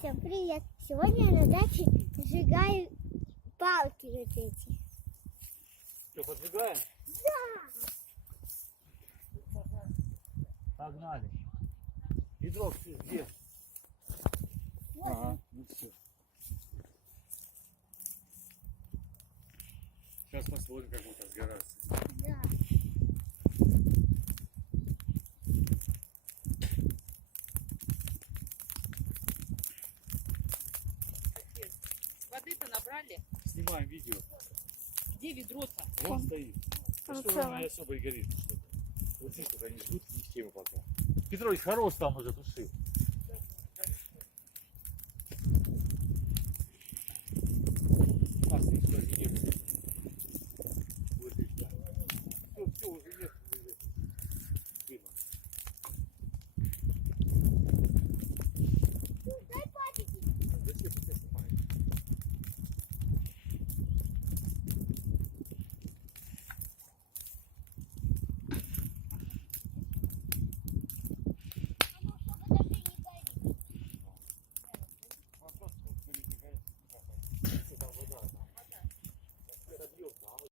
Всем привет! Сегодня я на даче сжигаю палки вот эти. Что, поджигаем? Да! Погнали. Ведро где? Вот. Ага, ну все. Сейчас посмотрим, как будет разгораться. Да. Воды-то набрали? Снимаем видео. Где ведро-то? Вон стоит. А Он что целый. оно не особо и горит? Вот здесь только они ждут, не с темы пока. Петрович, хорош там уже тушил.